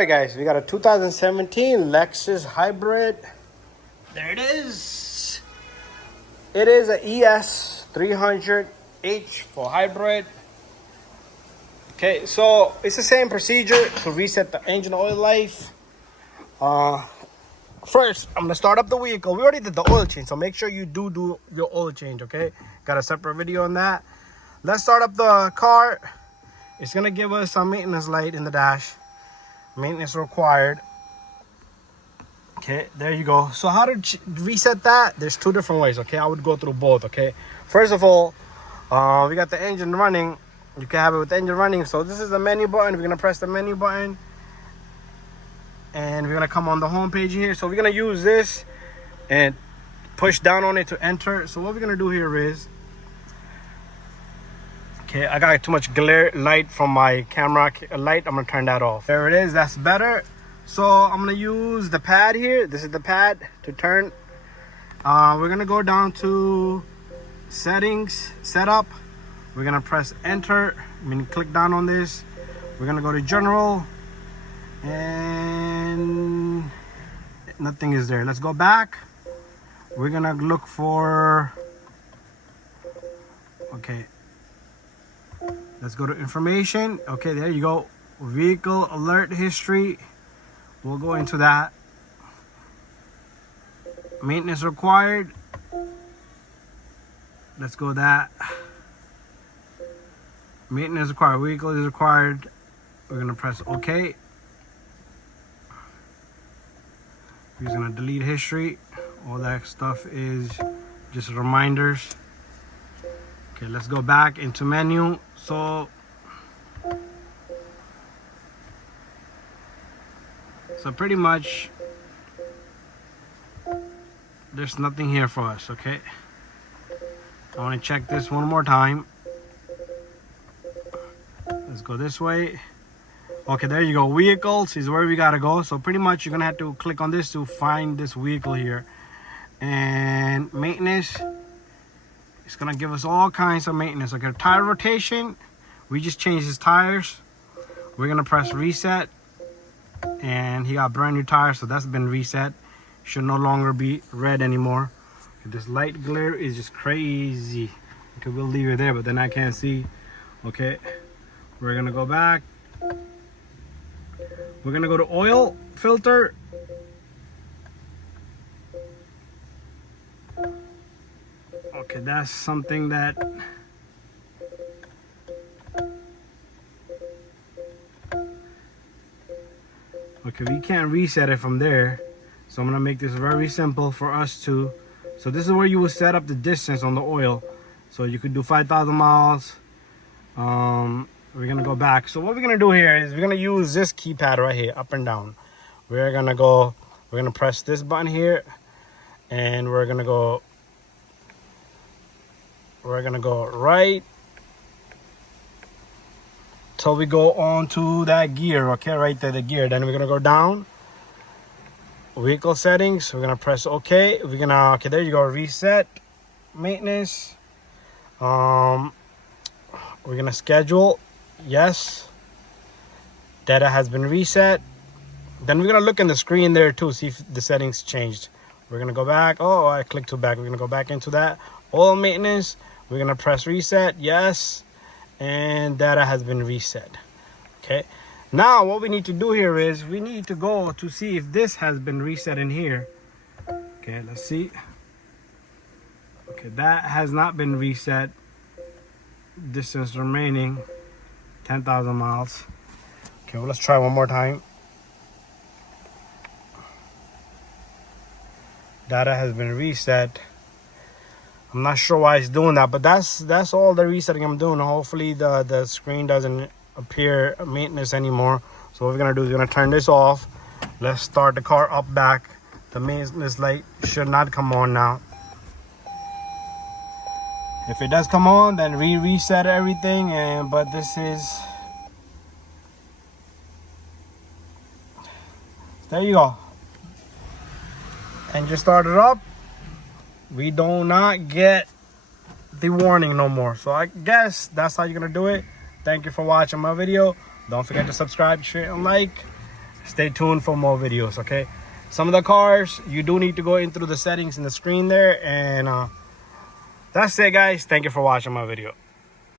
Hey guys, we got a 2017 Lexus hybrid. There it is. It is a ES300h for hybrid. Okay, so it's the same procedure to reset the engine oil life. First, I'm gonna start up the vehicle. We already did the oil change, so make sure you do your oil change. Okay, got a separate video on that. Let's start up the car. It's gonna give us some maintenance light in the dash. Maintenance required. Okay, there you go. So how to reset that? There's two different ways. Okay, I would go through both. Okay, first of all, we got the engine running. You can have it with the engine running. So this is the menu button. We're gonna press the menu button and we're gonna come on the home page here. So we're gonna use this and push down on it to enter. So what we're gonna do here is, okay, I got too much glare light from my camera light. I'm gonna turn that off. There it is. That's better. So I'm gonna use the pad here. This is the pad to turn. We're gonna go down to settings, setup. We're gonna press enter. Click down on this. We're gonna go to general and nothing is there. Let's go back. We're gonna look for, okay, let's go to information. Okay, there you go. Vehicle alert history. We'll go into that. Maintenance required. Let's go that. Maintenance required. Vehicle is required. We're gonna press OK. We're gonna delete history. All that stuff is just reminders. Okay, let's go back into menu. So pretty much there's nothing here for us. Okay, I want to check this one more time. Let's go this way. Okay, there you go. Vehicles is where we gotta go. So pretty much you're gonna have to click on this to find this vehicle here. And maintenance, it's gonna give us all kinds of maintenance. Okay, tire rotation, we just changed his tires. We're gonna press reset and he got brand new tires, so that's been reset. Should no longer be red anymore. This light glare is just crazy. Okay, we'll leave it there, but then I can't see. Okay, we're gonna go back. We're gonna go to oil filter. Okay, that's something that okay, we can't reset it from there. So I'm gonna make this very simple for us to. So this is where you will set up the distance on the oil. So you could do 5,000 miles. We're gonna go back. So what we're gonna do here is we're gonna use this keypad right here, up and down. We're gonna press this button here, and we're gonna go right till we go on to that gear. Okay, right there, the gear. Then we're gonna go down, vehicle settings. We're gonna press OK. Okay, there you go. Reset maintenance. We're gonna schedule. Yes, data has been reset. Then we're gonna look in the screen there too, see if the settings changed. We're gonna go back. Oh, I clicked to back. We're gonna go back into that oil maintenance. We're gonna press reset. Yes, and data has been reset. Okay, now what we need to do here is we need to go to see if this has been reset in here. Okay, let's see. Okay, that has not been reset. Distance remaining 10,000 miles. Okay, well, let's try one more time. Data has been reset. I'm not sure why it's doing that, but that's all the resetting I'm doing. Hopefully the screen doesn't appear maintenance anymore. So what we're gonna do is we're gonna turn this off. Let's start the car up back. The maintenance light should not come on now. If it does come on, then reset everything. But this is, there you go. And just start it up. We do not get the warning no more. So I guess that's how you're gonna do it. Thank you for watching my video. Don't forget to subscribe, share, and like. Stay tuned for more videos, okay? Some of the cars, you do need to go in through the settings in the screen there. And that's it, guys. Thank you for watching my video.